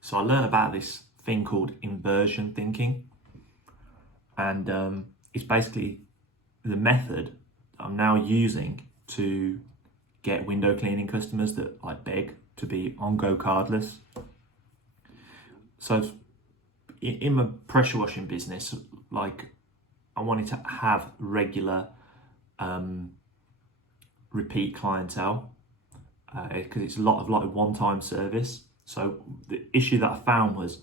So I learned about this thing called inversion thinking, and it's basically the method I'm now using to get window cleaning customers that like beg to be on-go cardless. So in my pressure washing business, like I wanted to have regular repeat clientele because it's a lot of like one-time service. So the issue that I found was,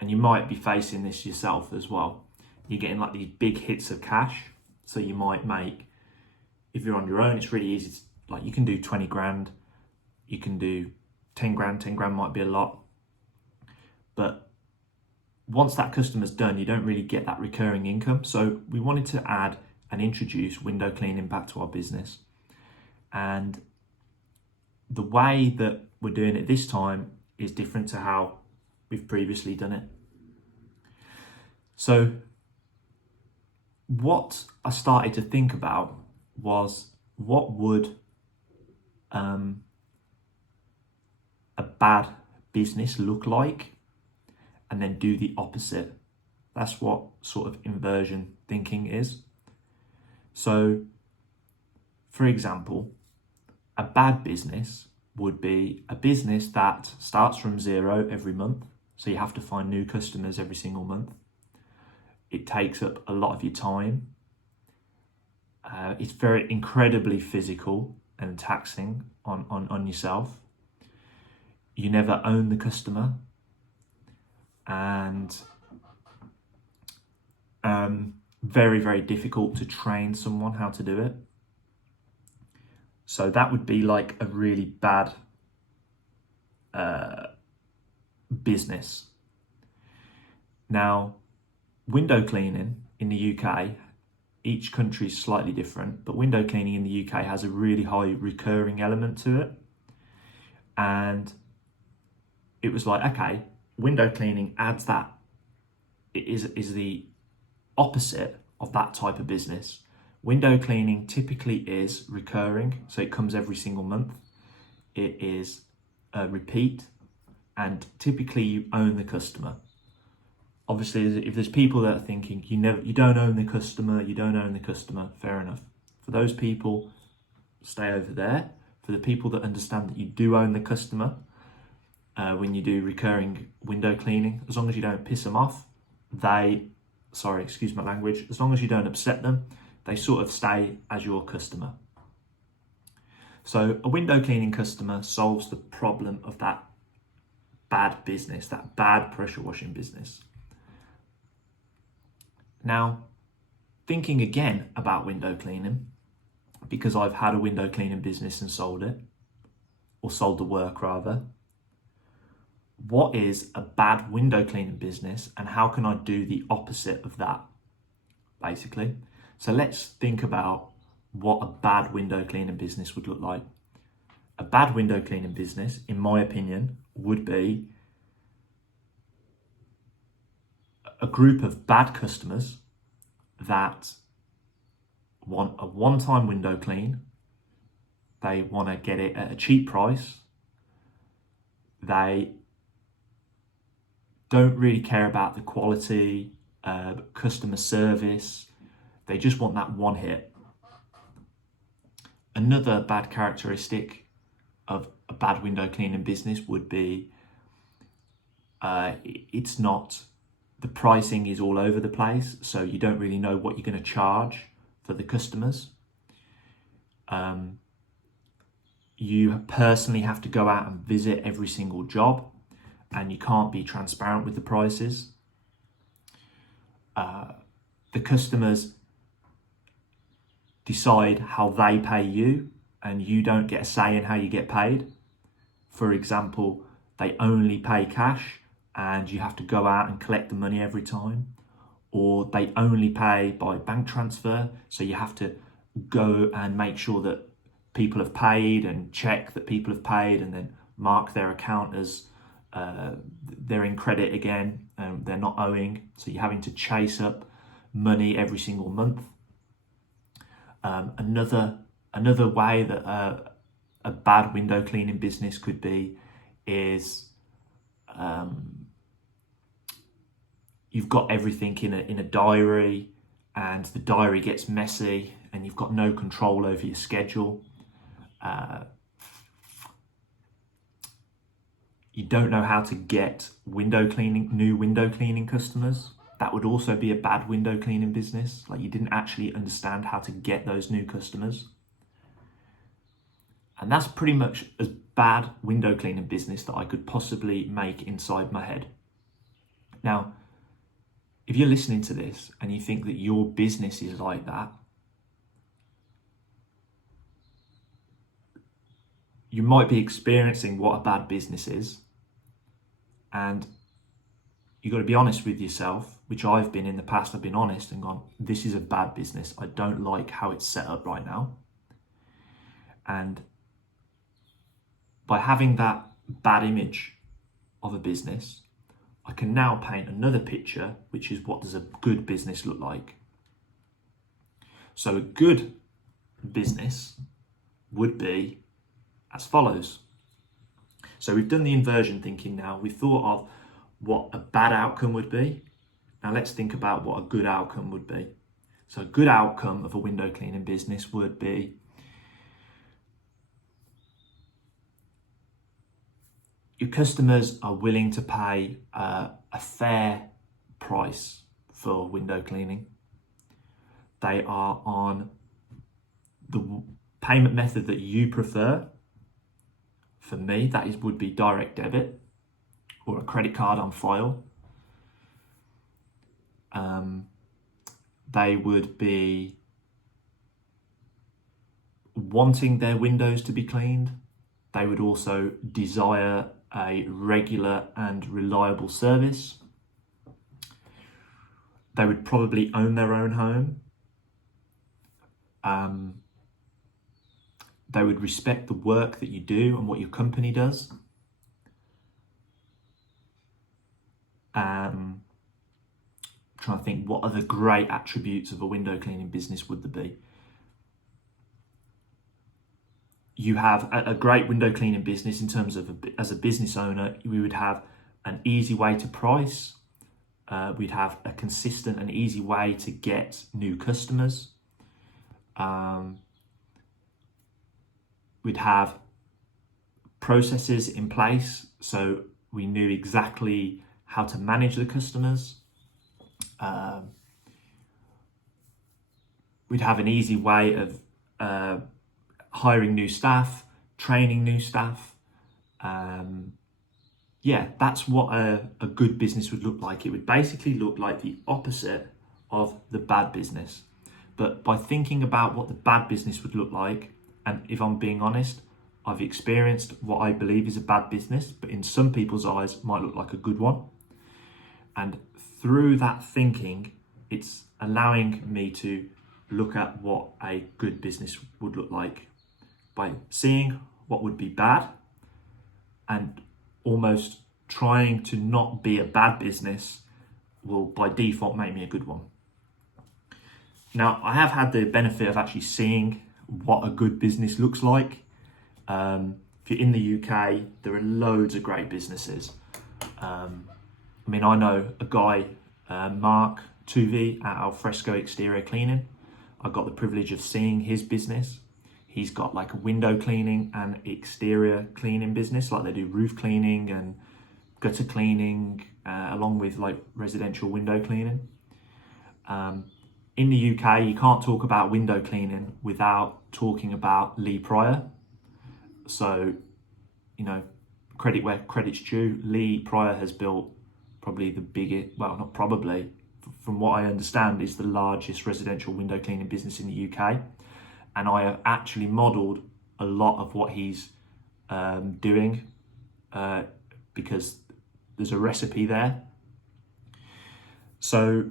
and you might be facing this yourself as well, you're getting like these big hits of cash. So you might make, if you're on your own, it's really easy to, like you can do 20 grand, you can do 10 grand, 10 grand might be a lot. But once that customer's done, you don't really get that recurring income. So we wanted to add and introduce window cleaning back to our business. And the way that we're doing it this time is different to how we've previously done it. So what I started to think about was, what would a bad business look like, and then do the opposite. That's what sort of inversion thinking is. So, for example, a bad business would be a business that starts from zero every month. So you have to find new customers every single month. It takes up a lot of your time. It's very incredibly physical and taxing on yourself. You never own the customer, and very, very difficult to train someone how to do it. So that would be like a really bad business. Now, window cleaning in the UK, each country is slightly different, but window cleaning in the UK has a really high recurring element to it. And it was like, okay, window cleaning adds that. It is the opposite of that type of business. Window cleaning typically is recurring, so it comes every single month. It is a repeat, and typically you own the customer. Obviously, if there's people that are thinking you don't own the customer, fair enough. For those people, stay over there. For the people that understand that you do own the customer, when you do recurring window cleaning, as long as you don't piss them off, excuse my language, as long as you don't upset them, they sort of stay as your customer. So a window cleaning customer solves the problem of that bad business, that bad pressure washing business. Now, thinking again about window cleaning, because I've had a window cleaning business and sold it, or sold the work rather. What is a bad window cleaning business, and how can I do the opposite of that, basically? So let's think about what a bad window cleaning business would look like. A bad window cleaning business, in my opinion, would be a group of bad customers that want a one-time window clean. They want to get it at a cheap price. They don't really care about the quality, customer service. They just want that one hit. Another bad characteristic of a bad window cleaning business would be the pricing is all over the place, so you don't really know what you're going to charge for the customers. You personally have to go out and visit every single job, and you can't be transparent with the prices. The customers decide how they pay you, and you don't get a say in how you get paid. For example, they only pay cash and you have to go out and collect the money every time, or they only pay by bank transfer, so you have to go and make sure that people have paid and check that people have paid, and then mark their account as they're in credit again and they're not owing, so you're having to chase up money every single month. Another way that a bad window cleaning business could be is you've got everything in a diary, and the diary gets messy, and you've got no control over your schedule. You don't know how to get new window cleaning customers. That would also be a bad window cleaning business. Like, you didn't actually understand how to get those new customers. And that's pretty much as bad window cleaning business that I could possibly make inside my head. Now, if you're listening to this and you think that your business is like that, you might be experiencing what a bad business is. And you've got to be honest with yourself, which I've been in the past. I've been honest and gone, this is a bad business. I don't like how it's set up right now. And by having that bad image of a business, I can now paint another picture, which is, what does a good business look like? So a good business would be as follows. So we've done the inversion thinking now. We've thought of what a bad outcome would be. Now let's think about what a good outcome would be. So a good outcome of a window cleaning business would be your customers are willing to pay a fair price for window cleaning. They are on the payment method that you prefer. For me, would be direct debit or a credit card on file. They would be wanting their windows to be cleaned. They would also desire a regular and reliable service. They would probably own their own home. They would respect the work that you do and what your company does. Trying to think what other great attributes of a window cleaning business would there be. You have a great window cleaning business in terms of, as a business owner, we would have an easy way to price. We'd have a consistent and easy way to get new customers. We'd have processes in place, so we knew exactly how to manage the customers. We'd have an easy way of hiring new staff, training new staff. That's what a good business would look like. It would basically look like the opposite of the bad business. But by thinking about what the bad business would look like, and if I'm being honest, I've experienced what I believe is a bad business, but in some people's eyes might look like a good one. And through that thinking, it's allowing me to look at what a good business would look like by seeing what would be bad and almost trying to not be a bad business will by default make me a good one. Now, I have had the benefit of actually seeing what a good business looks like. If you're in the UK, there are loads of great businesses. I know a guy, Mark Tuvi at Alfresco Exterior Cleaning. I got the privilege of seeing his business. He's got like a window cleaning and exterior cleaning business, like they do roof cleaning and gutter cleaning, along with like residential window cleaning. In the UK, you can't talk about window cleaning without talking about Lee Pryor. So, credit where credit's due. Lee Pryor has built probably the biggest, well, not probably, from what I understand, is the largest residential window cleaning business in the UK. And I have actually modelled a lot of what he's doing because there's a recipe there. So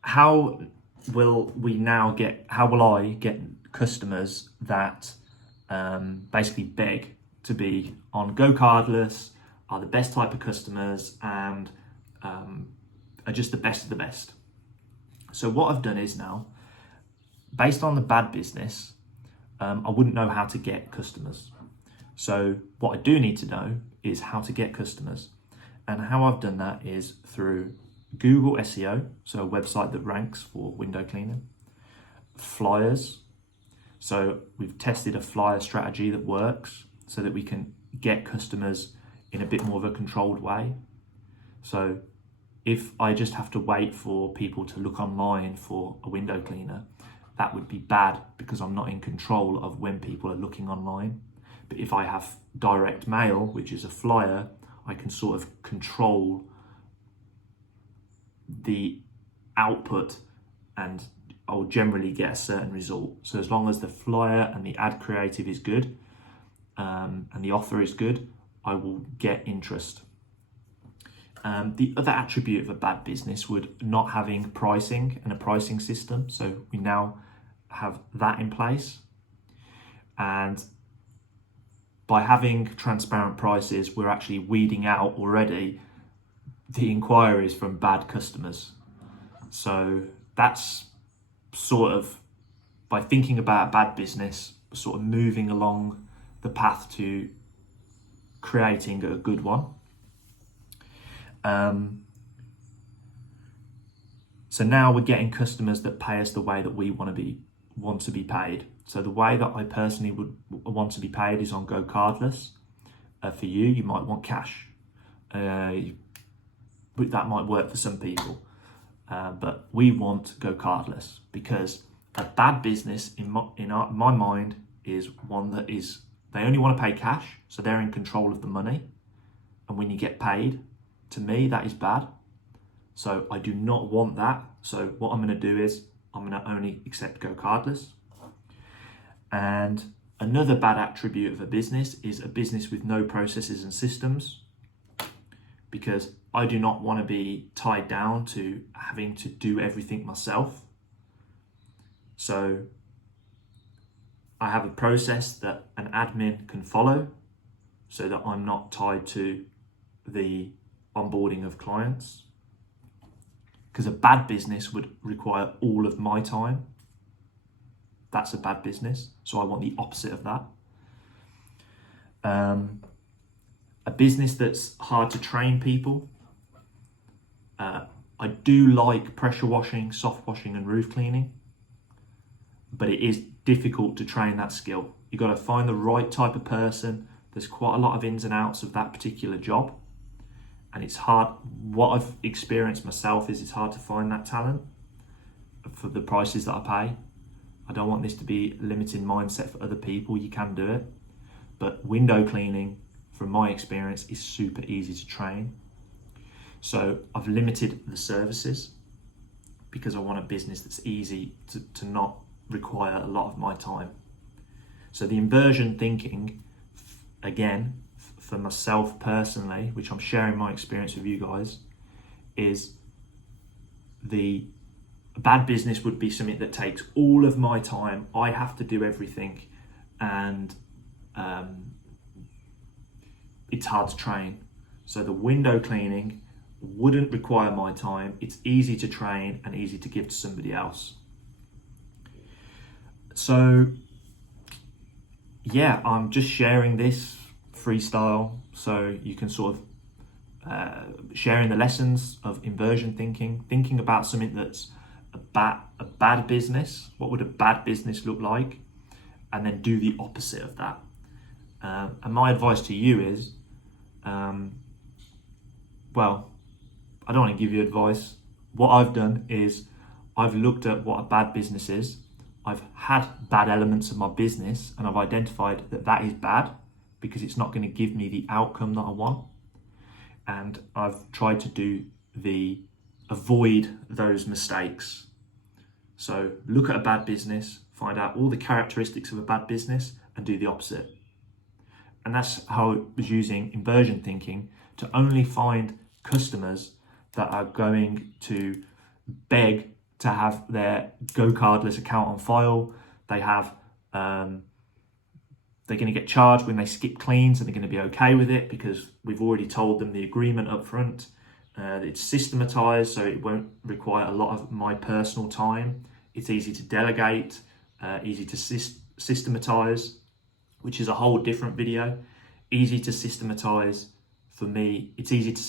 how will I get customers that basically beg to be on Go Cardless, are the best type of customers, and are just the best of the best? So what I've done is now, based on the bad business, I wouldn't know how to get customers. So what I do need to know is how to get customers. And how I've done that is through Google SEO, so a website that ranks for window cleaning, flyers. So we've tested a flyer strategy that works so that we can get customers in a bit more of a controlled way. So if I just have to wait for people to look online for a window cleaner, that would be bad because I'm not in control of when people are looking online. But if I have direct mail, which is a flyer, I can sort of control the output and I'll generally get a certain result. So as long as the flyer and the ad creative is good and the offer is good, I will get interest. The other attribute of a bad business would not having pricing and a pricing system. So we now have that in place. And by having transparent prices, we're actually weeding out already the inquiries from bad customers. So that's sort of, by thinking about a bad business, sort of moving along the path to creating a good one. So now we're getting customers that pay us the way that we want to be paid. So the way that I personally would want to be paid is on go cardless. For you might want cash. But that might work for some people. But we want go cardless because a bad business in my mind is one that is, they only want to pay cash, so they're in control of the money. And when you get paid, to me, that is bad. So I do not want that. So what I'm going to do is I'm going to only accept go cardless. And another bad attribute of a business is a business with no processes and systems, because I do not want to be tied down to having to do everything myself. So I have a process that an admin can follow so that I'm not tied to the onboarding of clients, because a bad business would require all of my time. That's a bad business. So I want the opposite of that. A business that's hard to train people. I do like pressure washing, soft washing and roof cleaning, but it is difficult to train that skill. You've got to find the right type of person. There's quite a lot of ins and outs of that particular job. And it's hard. What I've experienced myself is it's hard to find that talent for the prices that I pay. I don't want this to be a limiting mindset for other people. You can do it. But window cleaning, from my experience, is super easy to train. So I've limited the services because I want a business that's easy to not require a lot of my time. So the inversion thinking, again, for myself personally, which I'm sharing my experience with you guys, is a bad business would be something that takes all of my time. I have to do everything, and it's hard to train. So the window cleaning wouldn't require my time. It's easy to train and easy to give to somebody else. So yeah, I'm just sharing this freestyle so you can sort of sharing the lessons of inversion thinking about something that's a bad business. What would a bad business look like? And then do the opposite of that. And my advice to you is, well, I don't want to give you advice. What I've done is I've looked at what a bad business is. I've had bad elements of my business and I've identified that that is bad because it's not going to give me the outcome that I want. And I've tried to avoid those mistakes. So look at a bad business, find out all the characteristics of a bad business and do the opposite. And that's how I was using inversion thinking to only find customers that are going to beg to have their Go Cardless account on file. They have, they're going to get charged when they skip cleans, and they're going to be okay with it because we've already told them the agreement up front. It's systematized, so it won't require a lot of my personal time. It's easy to delegate, easy to systematize, which is a whole different video. easy to systematize for me. It's easy to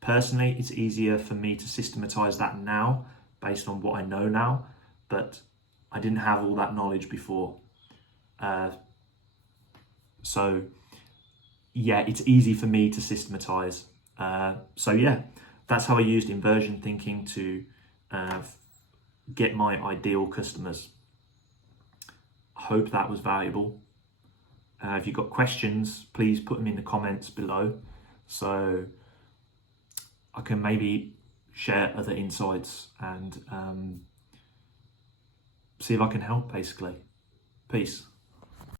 personally, it's easier for me to systematize that now based on what I know now, but I didn't have all that knowledge before. So yeah, it's easy for me to systematize. So yeah, that's how I used inversion thinking to get my ideal customers. I hope that was valuable. If you've got questions, please put them in the comments below so I can maybe share other insights and see if I can help, basically. Peace.